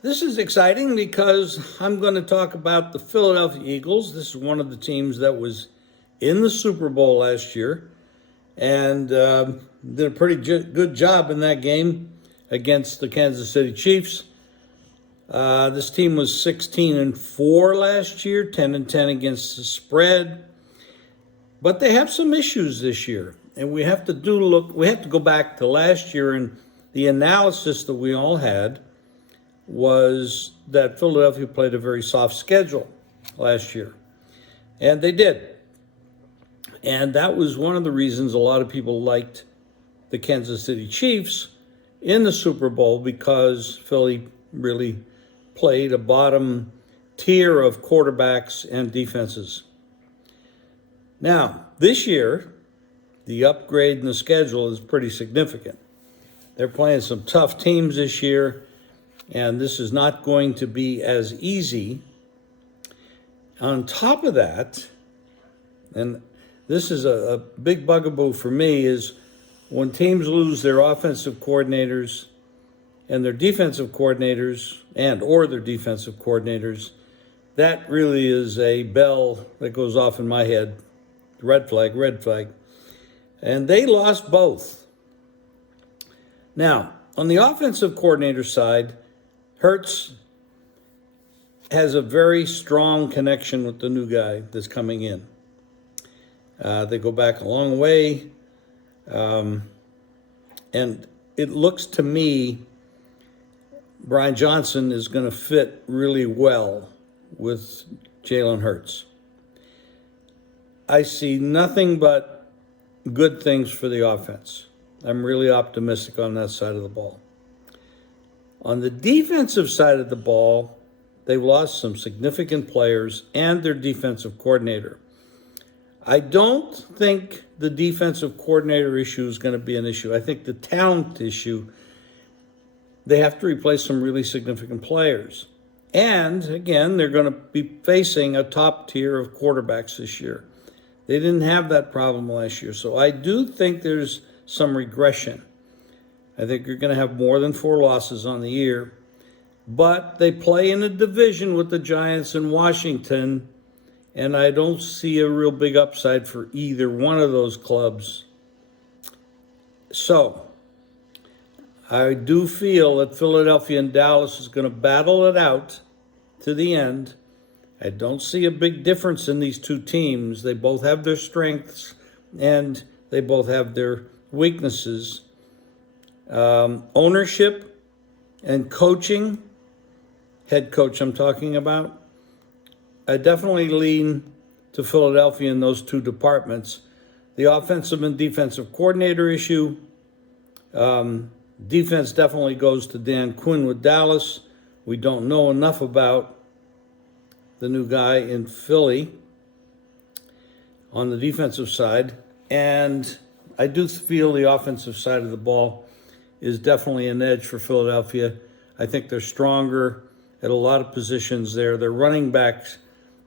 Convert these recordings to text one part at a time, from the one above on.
This is exciting because I'm going to talk about the Philadelphia Eagles. This is one of the teams that was in the Super Bowl last year and did a pretty good job in that game against the Kansas City Chiefs. This team was 16-4 last year, 10-10 against the spread. But they have some issues this year, and we have to go back to last year, and the analysis that we all had was that Philadelphia played a very soft schedule last year. And they did. And that was one of the reasons a lot of people liked the Kansas City Chiefs in the Super Bowl, because Philly really played a bottom tier of quarterbacks and defenses. Now, this year, the upgrade in the schedule is pretty significant. They're playing some tough teams this year, and this is not going to be as easy. On top of that, and this is a big bugaboo for me, is when teams lose their offensive coordinators and their defensive coordinators that really is a bell that goes off in my head. Red flag, red flag. And they lost both. Now, on the offensive coordinator side, Hurts has a very strong connection with the new guy that's coming in. They go back a long way. And it looks to me Brian Johnson is going to fit really well with Jalen Hurts. I see nothing but good things for the offense. I'm really optimistic on that side of the ball. On the defensive side of the ball, they've lost some significant players and their defensive coordinator. I don't think the defensive coordinator issue is going to be an issue. I think the talent issue, they have to replace some really significant players. And again, they're going to be facing a top tier of quarterbacks this year. They didn't have that problem last year. So I do think there's some regression. I think you're going to have more than 4 losses on the year. But they play in a division with the Giants and Washington, and I don't see a real big upside for either one of those clubs. So I do feel that Philadelphia and Dallas is going to battle it out to the end. I don't see a big difference in these two teams. They both have their strengths and they both have their weaknesses. Ownership and coaching, head coach I'm talking about, I definitely lean to Philadelphia in those two departments. The offensive and defensive coordinator issue, defense definitely goes to Dan Quinn with Dallas. We don't know enough about the new guy in Philly on the defensive side. And I do feel the offensive side of the ball is definitely an edge for Philadelphia. I think they're stronger at a lot of positions there. Their running backs,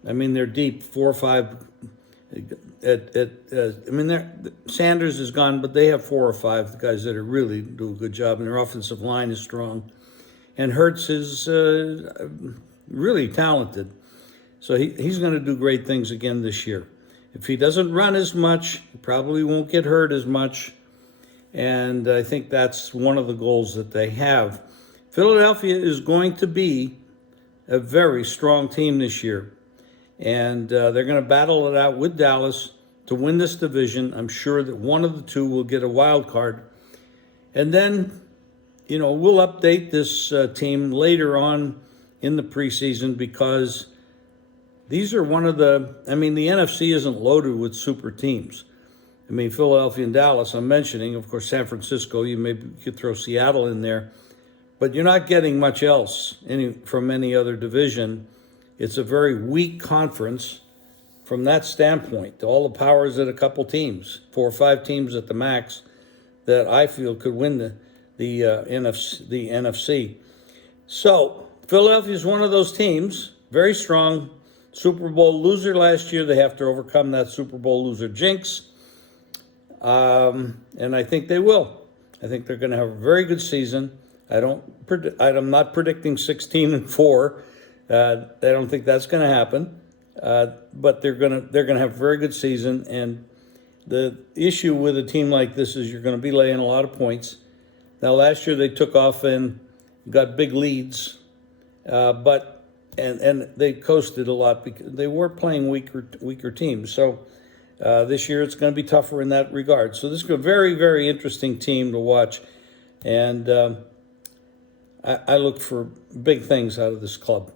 they're deep, 4 or 5. Sanders is gone, but they have 4 or 5 guys that are really do a good job, and their offensive line is strong. And Hurts is really talented. So he's going to do great things again this year. If he doesn't run as much, he probably won't get hurt as much. And I think that's one of the goals that they have. Philadelphia is going to be a very strong team this year. And they're going to battle it out with Dallas to win this division. I'm sure that one of the two will get a wild card. And then, we'll update this team later on in the preseason, because these are one of the NFC isn't loaded with super teams. Philadelphia and Dallas, I'm mentioning, of course, San Francisco, you could throw Seattle in there, but you're not getting much else from any other division. It's a very weak conference from that standpoint. All the powers at a couple teams, 4 or 5 teams at the max, that I feel could win the NFC. So Philadelphia is one of those teams, very strong. Super Bowl loser last year. They have to overcome that Super Bowl loser jinx. And I think they will. I think they're going to have a very good season. I'm not predicting 16-4. I don't think that's going to happen. But they're gonna have a very good season. And the issue with a team like this is you're going to be laying a lot of points. Now, last year they took off and got big leads, but they coasted a lot because they were playing weaker teams. So this year it's going to be tougher in that regard. So this is a very, very interesting team to watch, and I look for big things out of this club.